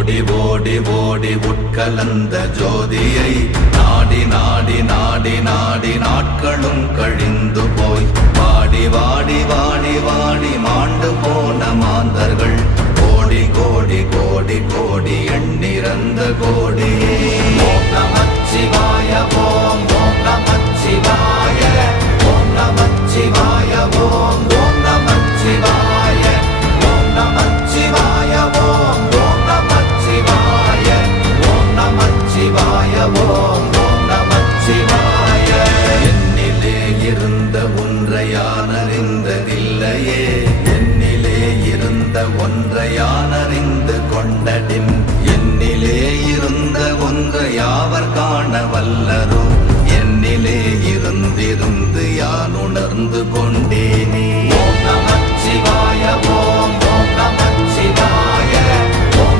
ஓடி ஓடி ஓடி உட்கலந்த ஜோதியை நாடி நாடி நாடி நாடி நாட்களும் கழிந்து போய் வாடி வாடி வாடி வாடி மாண்டு போன மாந்தர்கள் கோடி கோடி கோடி கோடி எண்ணிறந்த கோடியே ஓம் நமச்சிவாய.